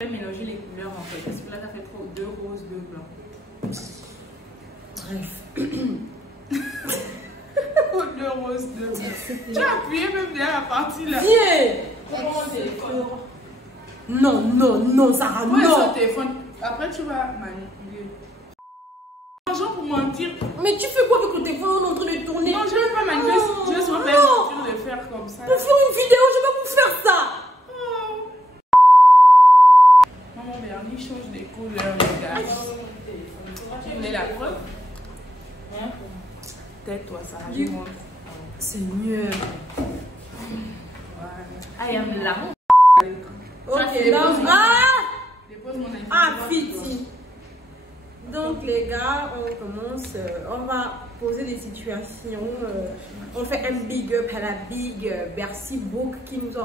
Je vais mélanger les couleurs en fait. Parce que là, tu as fait trop 2 roses, 2 blancs. Bref. 2 roses, 2 blancs. Tu as appuyé même derrière la partie là. Viens. Non, non, non, Sarah, ouais, non. Son téléphone. Après, tu vas manipuler. Genre pour mentir. Mais tu fais quoi avec le téléphone en train de tourner? Non, je ne vais pas manipuler. Je vais sur de faire comme ça. Pour faire une vidéo, je vais vous faire ça. Mon vernis change de couleur, les gars. Tu voulais la preuve? Hein? Tais-toi, ça va. Seigneur. Ah, il y a de l'amour. Ok, donc, Fiti. Donc, les gars, on commence. On va poser des situations. On fait un big up à la Big Bercy Book qui nous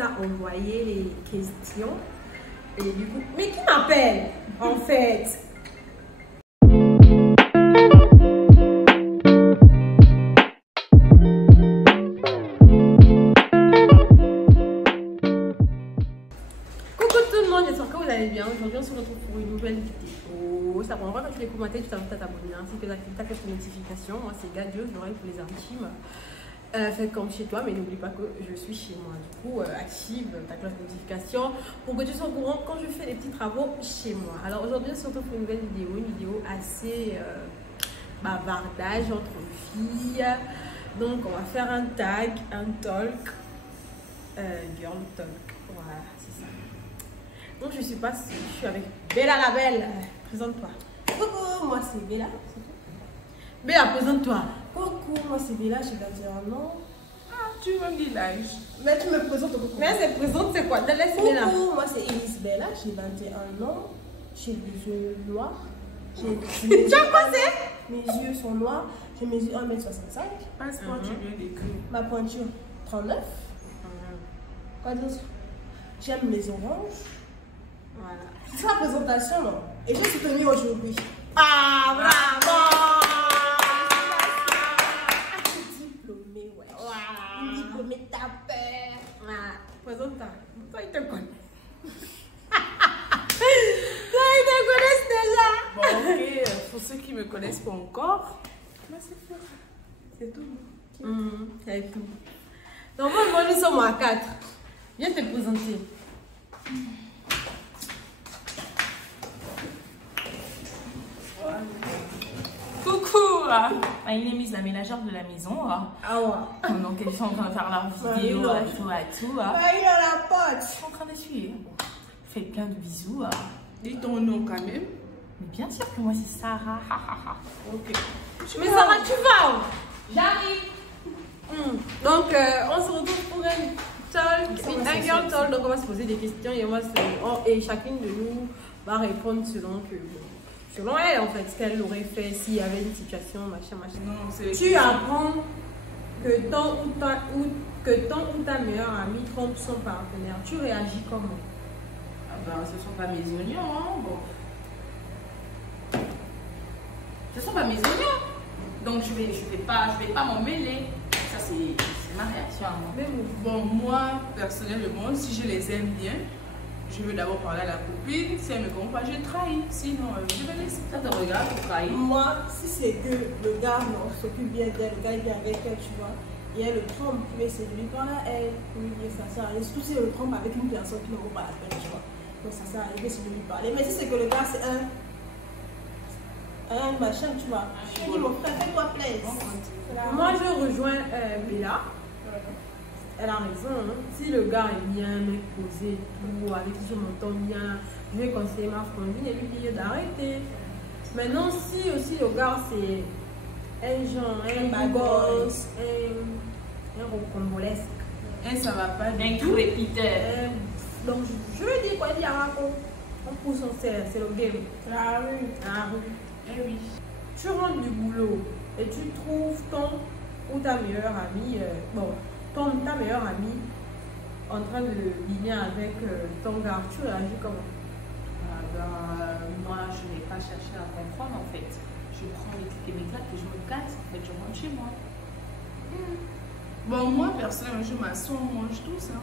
a envoyé les questions. Et du coup, mais qui m'appelle en fait? Coucou tout le monde, j'espère que vous allez bien. Aujourd'hui, on se retrouve pour une nouvelle vidéo. Ça prendra quand tu les commentaires, tu t'invites à t'abonner ainsi que d'activer ta cloche de notification. Moi, c'est Gadio, l'oreille pour les intimes. Faites comme chez toi, mais n'oublie pas que je suis chez moi. Du coup, active ta cloche de notification pour que tu sois au courant quand je fais des petits travaux chez moi. Alors aujourd'hui, surtout pour une nouvelle vidéo, assez bavardage entre filles. Donc, on va faire un tag, un talk, girl talk. Voilà, c'est ça. Donc, je suis avec Bella la Belle. Présente-toi. Coucou, moi c'est Bella. Bella, présente-toi. Coucou, moi c'est Bella, j'ai 21 ans. Ah, tu me dis l'âge. Mais tu me présentes beaucoup. Mais elle se présente, c'est quoi? Coucou, moi c'est Elise Bella, j'ai 21 ans. J'ai les yeux noirs. Tu as quoi c'est? Mes yeux sont noirs. Je mesure 1m65. Passe-moi, tu viens d'écrire. Ma pointure 39. Quoi d'autre? J'aime les oranges. Voilà. C'est la présentation, non? Et je suis tenue aujourd'hui. Ah, bravo! Diplômée, ouais. Une diplômée de ta peur. Voilà. Présente-toi. Toi, il te connaît. Bon, ok, pour ceux qui ne me connaissent pas encore, c'est tout. C'est tout. Donc, moi, nous sommes à 4. Viens te présenter. Coucou, my name is la ménagère de la maison. Ah ouais. Donc, elles sont en train de faire leur vidéo, tout. Il a la pote. Ils sont en train d'essuyer. Faites plein de bisous. Dis ton nom quand même. Mais bien sûr que moi c'est Sarah. Ok. Mais Sarah, tu vas où? J'arrive. Donc, on se retrouve pour un talk, un girl talk. Donc, on va se poser des questions et chacune de nous va répondre selon elle, en fait, ce qu'elle aurait fait s'il y avait une situation, machin. Non, tu apprends que ton ou ta meilleure amie trompe son partenaire. Tu réagis comment? Ah ben, ce ne sont pas mes oignons, hein. Bon. Ce ne sont pas mes oignons. Donc, je vais pas m'en mêler. Ça, c'est ma réaction à moi. Mais bon, moi, personnellement, si je les aime bien, je veux d'abord parler à la copine. Si elle ne me comprend pas, je trahis. Sinon, je vais laisser. Ça te regarde pour trahir. Moi, si c'est que le gars s'occupe bien d'elle, le gars est bien avec elle, tu vois, et elle le trompe, mais c'est de lui parler à elle, lui dire ça sert à rien. Surtout si elle le trompe avec une personne qui ne vaut pas la peine, tu vois. Donc ça sert à rien, c'est de lui parler. Mais si c'est que le gars, c'est un machin, tu vois. Je dis, mon frère, fais-toi plaisir. moi, je rejoins Bella. Elle a raison. Hein. Si le gars est bien, mec posé, tout, avec qui je m'entends bien, je vais conseiller ma frangine et lui dire d'arrêter. Maintenant, si aussi le gars c'est un genre, un gosse, un rocambolesque, Ça va pas du Un tout. crépiteur. donc je lui dis quoi, il dit on pousse, c'est le game. La rue. La rue. Eh oui. Tu rentres du boulot et tu trouves ton ou ta meilleure amie, ta meilleure amie en train de dîner avec ton gars, tu réagis comment? Moi, je n'ai pas cherché à comprendre en fait. Je prends les clics et mes claques et je me casse. En fait, je rentre chez moi. Bon, moi, personnellement, je m'assois, on mange tout ça.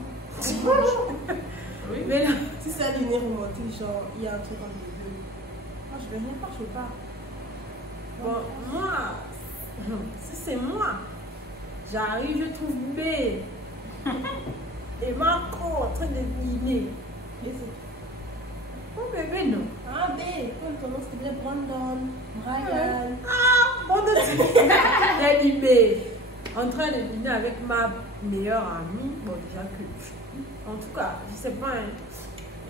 Oui. Mais là, Si c'est un dîner romantique, genre, il y a un truc entre les deux. Moi, je vais rien faire, je sais pas. bon, moi, si c'est moi, j'arrive, je trouve B. Et Marco en train de dîner. Et c'est Oh bébé, non. ah, B, comme ton nom s'appelait Brandon, Brian. Bon, de elle dit B. En train de dîner avec ma meilleure amie. Bon, déjà que. En tout cas, je sais pas. Hein.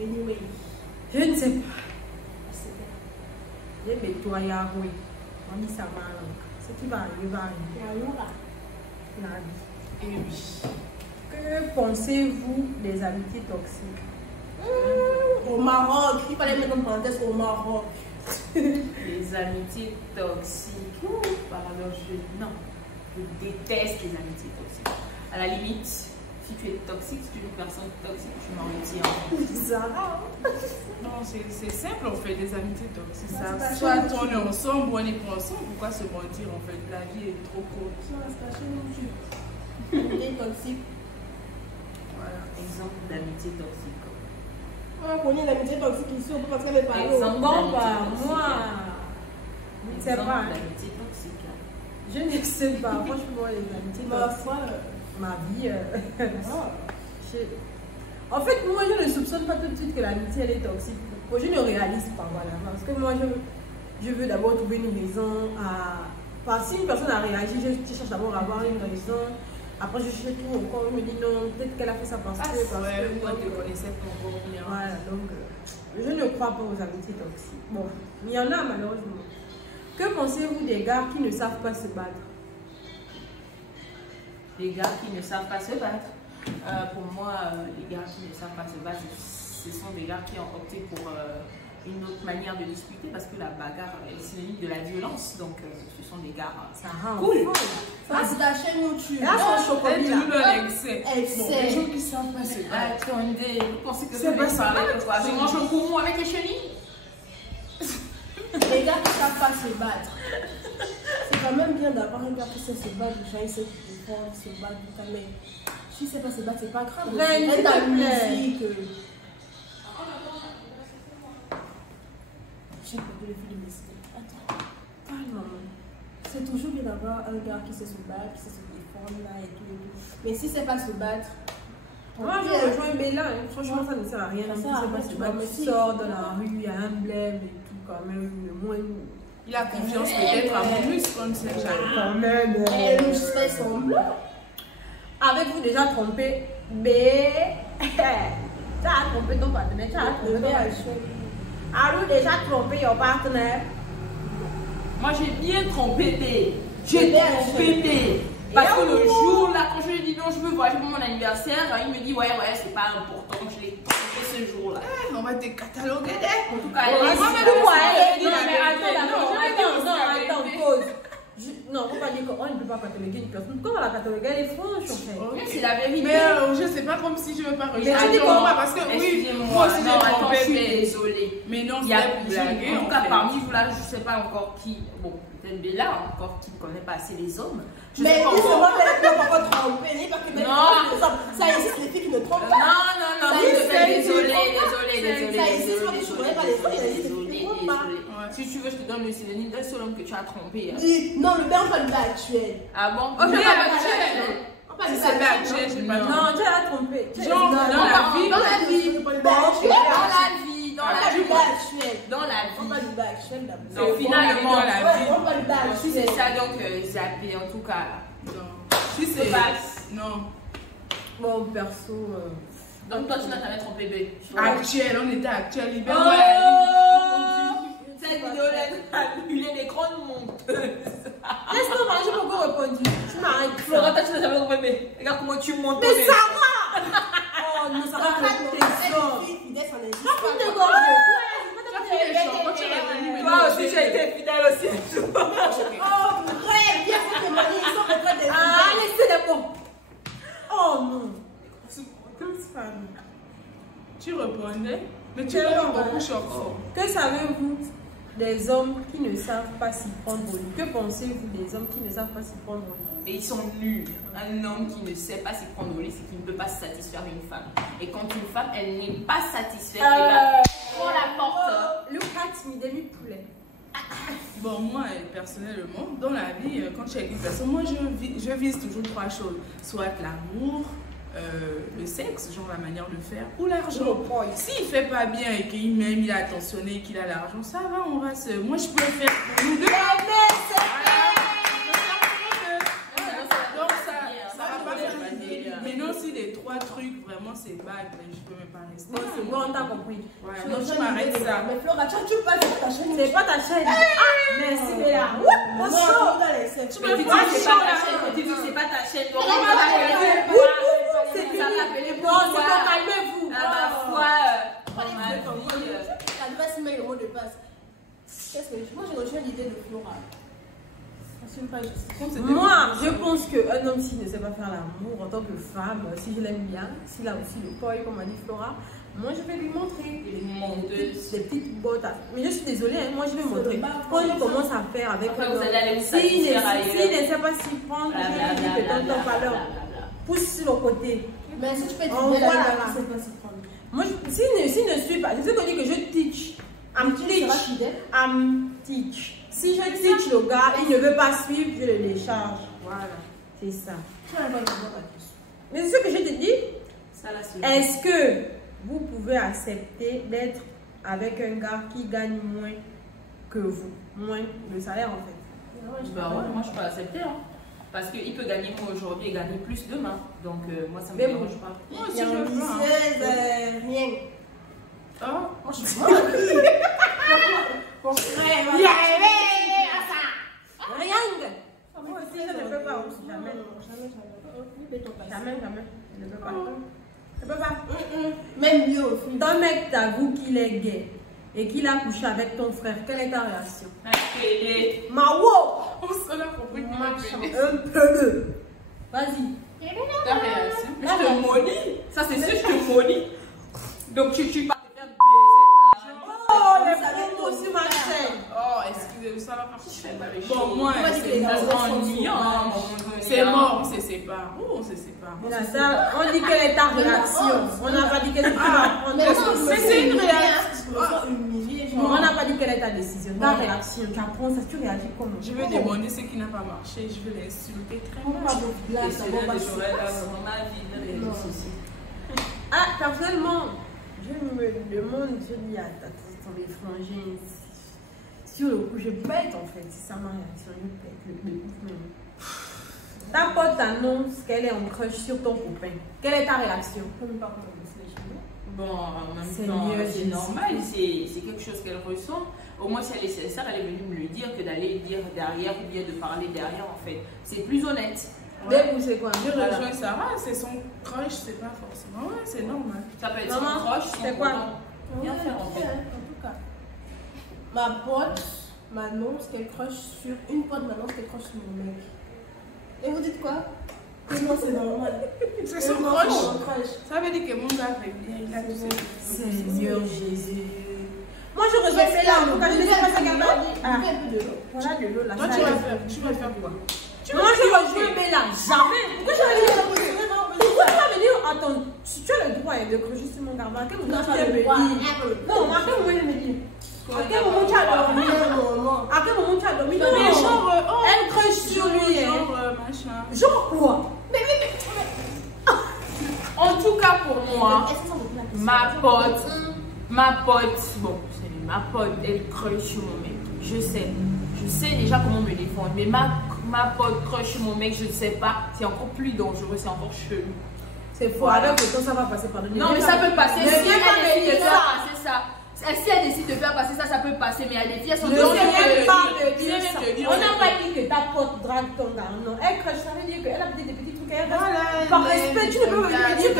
Anyway, Je ne sais pas. c'était. Je vais nettoyer à oui. On dit ça va alors. Ce qui va arriver va arriver. Et alors là, La vie. Et oui. Que pensez-vous des amitiés toxiques? au Maroc, il fallait mettre en parenthèse au Maroc. Les amitiés toxiques. Pardon, non. Je déteste les amitiés toxiques. À la limite, si tu es toxique, si tu es une personne toxique, tu m'en retires. Zara. Non, c'est simple en fait, des amitiés toxiques. Ça, c'est pas Soit chez nous. on est ensemble ou on n'est pas ensemble. Pourquoi se mentir en fait? La vie est trop courte. Ça, c'est pas chez nous, tu. Amitié toxique. Voilà, exemple d'amitié toxique. On connaît l'amitié toxique ici, on peut parce qu'elle est parlé. Exemple. Bon, bah, moi. Je ne sais Exemple pas. d'amitié toxique. Je ne sais pas. Franchement, les amitiés Ma toxiques. foi, Ma vie. ah. En fait, moi, je ne soupçonne pas tout de suite que l'amitié elle est toxique. Moi, je ne réalise pas, voilà. Parce que moi, je veux d'abord trouver une raison à. Enfin, si une personne a réagi, je cherche d'abord à avoir une raison. Après, je cherche tout encore. Je me dis non, peut-être qu'elle a fait ça parce que. Parce Ouais, que moi, je te connaissais pas encore bien. voilà, donc. Je ne crois pas aux amitiés toxiques. Bon, il y en a malheureusement. Que pensez-vous des gars qui ne savent pas se battre? Les gars qui ne savent pas se battre. Pour moi, les gars qui ne savent pas se battre, ce sont des gars qui ont opté pour une autre manière de discuter parce que la bagarre est synonyme de la violence. Donc, ce sont des gars. Ça rend Cool. folle. Ça, c'est la chaîne où tu. Là, c'est un chocolat. Elle joue dans l'excès. Excès. Bon, les gens qui savent pas se battre. Attendez, vous pensez que C'est je pas vais ça. parler de quoi? Je mange le poumon avec les chenilles? Les gars qui ne savent pas se battre. C'est quand même bien d'avoir un gars qui sait se battre, déjà il sait défendre, se battre, tout ça, mais si il ne sait pas se battre, c'est pas grave. Ben, C'est s'il ta te plaît. musique. J'ai perdu le fil de mes idées. Attends. Calme. C'est toujours bien d'avoir un gars qui sait se battre, qui sait se défendre, là, et tout, et tout. Mais si c'est pas se battre, Moi, je rejoins Bella. Hein. Franchement, ça ne sert à rien. Ça Si sert à c'est rien, pas tu se vois, battre, mais tu si- sors dans la rue, il y a un blême et tout, quand même. Moins. Il a confiance peut-être en plus qu'on ne sait jamais. Quand même. elle nous fait semblant. Avez-vous déjà trompé B? Tu as trompé ton partenaire. Tu as trompé Le ton père, partenaire. Avez-vous déjà trompé ton partenaire? Moi, j'ai bien trompé des. J'ai Mais trompé des. Parce que le jour là, quand je lui ai dit non, je veux voyager pour mon anniversaire, il me dit ouais, c'est pas important, je l'ai trompé ce jour-là. On va te cataloguer. En tout cas, Ouais, elle est moi, mais non, pourquoi non, elle non, non, mais non, attends, non, attends, pause. Non, faut pas dire qu'on ne peut pas cataloguer une personne. Comment la cataloguer? Elle est franche, en fait. Oui, c'est la vérité. Mais je sais pas comme si je veux pas rejeter. Mais tu dis Attends, quoi? parce que oui, Excusez-moi, moi aussi non, j'ai attends, trompé. je suis mais- désolée. Mais non, Il y a c'est pour blaguer. en tout cas, parmi vous là, je sais pas encore qui. Bon, peut-être Bella encore qui ne connaît pas assez les hommes. Je Mais sais pas dis encore. seulement qu'elle ne peut pas tromper, ni parce que Non. ça existe les filles qui ne trompent Non, pas. non, non, Ça s'il te existe, plaît, ça désolé, existe. Ça existe, moi, je désolé, connais pas les filles, il existe des filles désolé, qui ne trompent pas. désolé. Ouais. Si tu veux, je te donne le synonyme d'un seul homme que tu as trompé. Hein. Dis, non, le père, on parle du gars actuel. Ah bon? Ok, Mais mais actuel. On parle Si du c'est gars pas actuel. actuel, j'ai pas Non. Non, tu l'as trompé. Genre, dans la vie. Dans la vie. Dans la vie, dans On la parle du vie, gars actuel. dans la On parle vie. du gars actuel d'abord. Donc finalement, dans la Ouais, vie. on parle du gars si c'est actuel. ça, donc zappé en tout cas. Non. Si C'est c'est. passe. Non. Bon, perso. Donc toi, tu n'as jamais trompé B. Actuel, on était actuel. Il Oh, cette vidéo-là a annulé les grandes monteuses. Laisse-moi, j'ai pas encore répondu. Tu m'arrêtes. Flora, toi, tu n'as jamais trompé B. Regarde comment tu montes. Mais ça va! Oh, non, ça va pas tes sons. Toi aussi, tu as été fidèle aussi. Ah, laissez les mots. Oh non. Tu répondais, mais tu Quel l'as homme, beaucoup hein? encore. Que savez-vous des hommes qui ne savent pas s'y prendre au lit. Que pensez-vous des hommes qui ne savent pas s'y prendre au lit? Et ils sont nuls. Un homme qui ne sait pas s'y prendre au lit, c'est qu'il ne peut pas satisfaire une femme. Et quand une femme, elle n'est pas satisfaite, elle va prendre la porte. Look at me, demi-poulet. Bon, moi, personnellement, dans la vie, quand je suis avec une personne, moi, je vise toujours 3 choses. Soit l'amour, le sexe, genre la manière de faire, ou l'argent. S'il ne fait pas bien et qu'il m'aime, il est attentionné, qu'il a l'argent, ça va, on va se... Moi, je peux le faire pour nous deux. Donc, ça va pas faire un délire. Maintenant, si les 3 trucs, vraiment, c'est bad, je peux même pas rester. Bon, c'est bon, on t'a compris. Ouais, donc, je m'arrête ça. Mais Flora, tu passes ta chaîne. C'est pas ta chaîne. Merci, Béla. Non, Tu peux pas c'est pas ta chaîne. Donc, c'est fini. ça m'appelle Bon, c'est bon, calmez-vous. À ma foi, L'adresse mail, le mot de passe. Qu'est-ce que moi j'ai reçu l'idée de Flora. Assume pas, Moi, je pense qu'un homme, s'il ne sait pas faire l'amour en tant que femme, si je l'aime bien, s'il a aussi le poil, comme a dit Flora, moi je vais lui montrer des petites bottes. Mais je suis désolée, hein, moi je vais montrer. Quand il commence à faire avec un homme, s'il ne sait pas s'y prendre, je vais lui dire que dans ton valeur, pousse sur le côté. mais si tu peux On dire voit là, là. c'est pas s'y prendre. Moi, s'il ne suit pas, c'est ce qu'on dit que je teach. I'm teach. Si je teach le gars, il ne veut pas suivre, je le décharge. Voilà, c'est ça. Mais c'est ce que je te dis. Est-ce que vous pouvez accepter d'être avec un gars qui gagne moins que vous? Moins le salaire en fait. Bah ouais, moi je peux accepter. Hein. Parce qu'il peut gagner moins aujourd'hui et gagner plus demain. Donc moi ça me Mais dérange pas. Moi aussi, je veux pas. Rien. Oh, Moi je suis pas. Mon frère, Rien. Moi aussi, je ne peux pas. Jamais. Jamais. Jamais. Je ne peux pas. Je ne peux pas. Même mieux au film. Ton mec t'avoue qu'il est gay et qu'il a couché avec ton frère. Quelle est ta réaction? Mawo! on s'en a compris qu'il m'a pédé. Un peu. Vas-y. Ta réaction. Je te maudis. Ça c'est sûr, je te maudis. Donc tu vas te faire Oh, les promos sur ma chaîne. Oh, excusez-moi, ça va pas marcher. Bon, Bon, moi, c'est ennuyant. C'est mort, on se sépare. On se sépare. On dit quelle est ta réaction. On n'a pas dit quelle est ta réaction. C'est une réaction. On n'a pas dit quelle est ta décision. Ta réaction. Tu apprends ça, tu réagis comment? Je vais demander ce qui n'a pas marché. Je vais l'insulter très mal. Ah, personnellement, je me demande, je dis à les frangins, sur le coup, je pète en fait. C'est ça ma réaction, je pète le coup. Ta pote t'annonce qu'elle est en crush sur ton copain. Quelle est ta réaction? Bon, en même temps, c'est normal, c'est quelque chose qu'elle ressent. Au moins, si elle est sincère, elle est venue me le dire que d'aller dire derrière ou bien de parler derrière, en fait. C'est plus honnête. Ouais. Vous, c'est quoi? Je rejoins Sarah, c'est son crush, c'est pas forcément. Ouais, c'est normal. Ça peut être son crush, c'est quoi? Bien faire en fait. En tout cas, ma pote m'annonce qu'elle crush sur. Une pote m'annonce qu'elle crush sur mon mec. Et vous dites quoi? Que non, c'est normal. C'est son crush. Ça veut dire que mon gars fait bien. Il a tout ça. Seigneur Jésus. Moi, je rejoins ça. En tout cas, je ne sais pas ce qu'elle a dit. Un peu de l'eau. Voilà de l'eau là. Toi, tu vas faire quoi? Moi, je rejoins Bella. Jamais. Pourquoi je vais dire? Pourquoi tu vas me dire, attends, si tu as le droit de creuser sur mon garde, à quel moment tu vas me dire? Non, à quel moment je me dis? À quel moment tu as dormi? À quel moment tu as dormi? Non, Mais genre, elle creuse sur lui. Genre, machin. Genre quoi? En tout cas, pour moi, ma pote, bon, c'est ma pote, elle crush sur mon mec. Je sais déjà comment me défendre, mais ma pote crush sur mon mec, je ne sais pas, c'est encore plus dangereux, c'est encore chelou. C'est faux, avec le temps ça va passer par Non, mais ça peut passer. Si elle décide de faire passer ça, si elle décide de faire passer ça, ça peut passer, mais il y a des filles, elles sont on n'a pas dit que ta pote drague ton gars, non. Elle crush, ça veut dire qu'elle a peut-être des petits trucs, elle reste. Par respect, tu ne peux pas me dire que.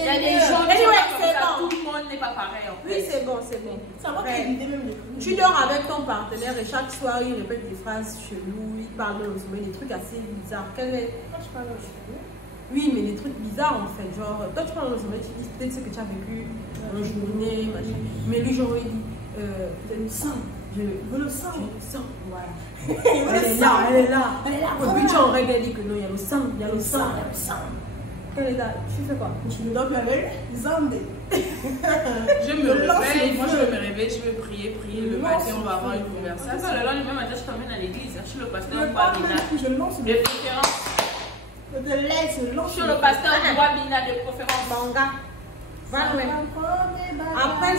Il y a des gens qui sont comme ça, tout le monde n'est pas pareil en fait. Oui, c'est bon, c'est bon. Ça va créer l'idée même de. Tu dors avec ton partenaire et chaque soir il répète des phrases cheloues, il parle dans le sommeil, des trucs assez bizarres. Quel est. Moi je parle au cheveu. Oui, mais les trucs bizarres en fait. Genre, toi tu parles dans le tu dis peut-être ce que tu as vécu en journée, machin. Mais lui, j'aurais dit, le sang. Je veux le sang. Le sang. Voilà. Elle est là, elle est là. Elle est là. Au but, tu aurais dit que non, il y a le sang, il y a le sang, il y a le sang. Quelle est là? Tu fais quoi? Je me donne la veille, Zande. Je me réveille, moi je me réveille, je vais prier le matin, on va avoir une conversation. Le lendemain matin, je t'emmène à l'église, chez le pasteur Je lance de préférence. Je te laisse, je lance. Chez le pasteur Wabina de préférence. Manga. Va loin. Après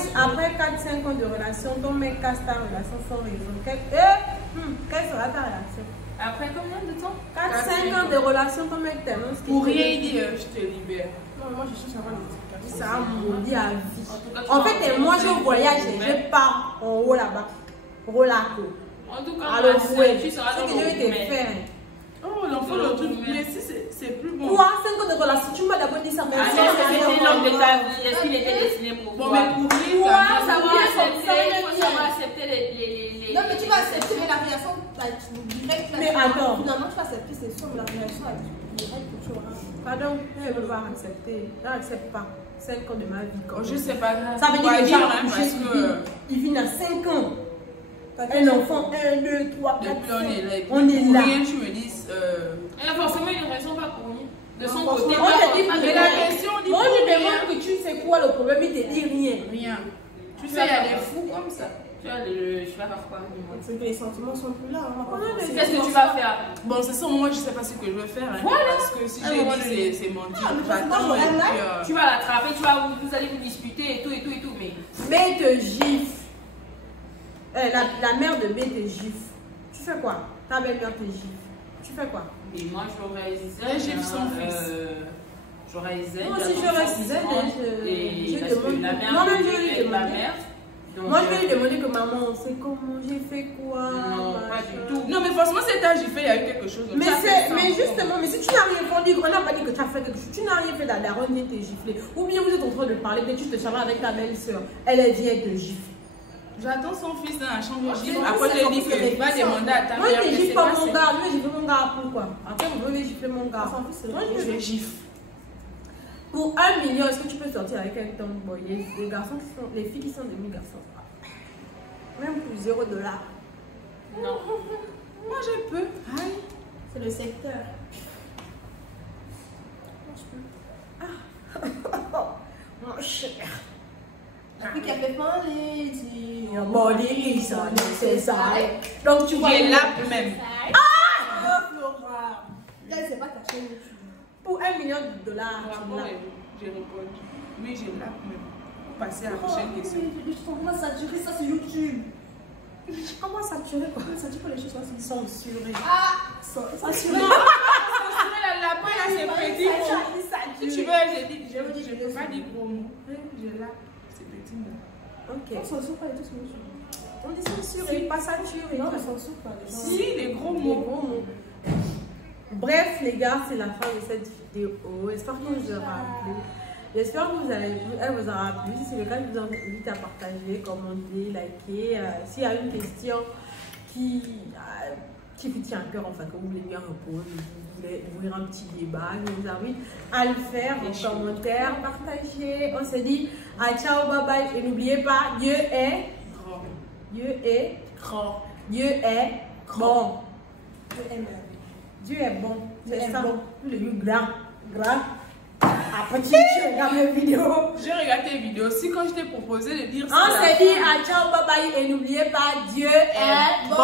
4-5 ans de relation, ton mec casse ta relation sans raison. Quelle sera ta relation? Après combien de temps? 4-5 ans de relation, ton mec t'aime. Pour rien, il dit je te libère. Non, moi je cherche à avoir des ça me dit à vie. En fait, moi je voyage, je pars en haut là-bas. Rolaco. En tout cas, alors tu seras dans ce que je vais te faire. Oh, l'enfant, le truc, mais si c'est plus bon. Quoi? 5 ans de relation, tu m'as d'abord dit ça. Mais c'était l'homme de ta vie. Est-ce qu'il était destiné pour toi? Bon, mais pour lui, ça va accepter les. Non, mais tu vas accepter, mais la relation directe. Mais attends. Finalement, tu vas accepter, c'est sûr, mais la relation directe que tu auras. Pardon, elle ne veut pas accepter. Elle n'accepte pas. 5 ans de ma vie. Je sais pas. Ça veut dire que il vit à 5 ans. Un enfant, 1, 2, 3, 4. Depuis on est là. Rien, tu me dis. Elle a forcément une raison pas pour rien. De son Non, côté, moi je dis, mais la question dit. moi je demande que tu sais quoi le problème, il te dit rien. Rien. Tu sais, il y a des fous comme ça. Tu vois, je vais faire quoi? C'est que les sentiments sont plus là. Qu'est-ce que tu vas faire? Bon, c'est ça, moi je sais pas ce que je veux faire. Hein, voilà. Parce que si j'ai dit c'est mentir, j'attends. Tu vas l'attraper, vous allez vous disputer et tout. Mais te gifle. La mère de B te gifle. Tu fais quoi? Ta belle-mère te gifle. Tu fais quoi? Et moi j'aurais Elle gifle son fils. J'aurais Z. Moi aussi j'aurais Z. Parce que la mère, moi-même je vais lui la demander. mère. Moi je vais lui demander que maman, c'est comment, j'ai fait quoi? Non, pas du tout. Non, mais forcément, c'est ta gifle, il y a eu quelque chose. Mais justement, mais si tu n'as rien fait, on n'a pas dit que tu as fait quelque chose. Tu n'as rien fait, la daronne vient te gifler. Ou bien vous êtes en train de parler, que tu te charges avec ta belle-soeur. Elle vient te gifler. J'attends son fils dans la chambre, je gifle. Après, je lui dis qu'il va demander à ta mère. Moi, je ne gifle pas mon gars. Je vais gifler mon gars. Pourquoi? Après, vous voulez gifler mon gars. Moi, je vais gifle. Pour 1 million, est-ce que tu peux sortir avec un tomboy? Les garçons qui sont, les filles qui sont des garçons. Même pour $0. Non. Moi, je peux. Aïe. C'est le secteur. Mon cher. Après qu'elle fait parler, bon, c'est ça. Donc, tu vois. J'ai l'app même. Flora. Elle, c'est pas ta chaîne YouTube. Pour $1 million, J'ai répondu. Oui, j'ai l'app même. Pour passer à la prochaine question. Comment saturer ça sur YouTube? Comment saturer quoi? Saturer pour les choses qui sont censurées. Ah! Censurer. La main là, c'est petit. Si tu veux, je peux pas dire gros mots. J'ai l'app. C'est petit. Ok. On censure pas les trucs sur YouTube. On dit censuré, pas saturé. Non, on censure pas les gens. Si, les gros mots. Bref, les gars, c'est la fin de cette vidéo. J'espère que vous aura plu. J'espère que elle vous aura plu. Si c'est le cas, je vous invite à partager, commenter, liker. S'il y a une question qui vous tient à cœur, enfin, que vous voulez bien répondre, vous voulez ouvrir un petit débat, je vous invite à le faire en commentaire, partager. On se dit à ciao, bye bye. Et n'oubliez pas, Dieu est Grand. Dieu est Grand. Dieu est bon. Dieu est bon. Dieu est bon. Le Dieu grand. Après, tu regardes mes vidéos. J'ai regardé tes vidéos. Si quand je t'ai proposé de dire ça. On s'est dit à ciao, bye bye. Et n'oubliez pas, Dieu est bon.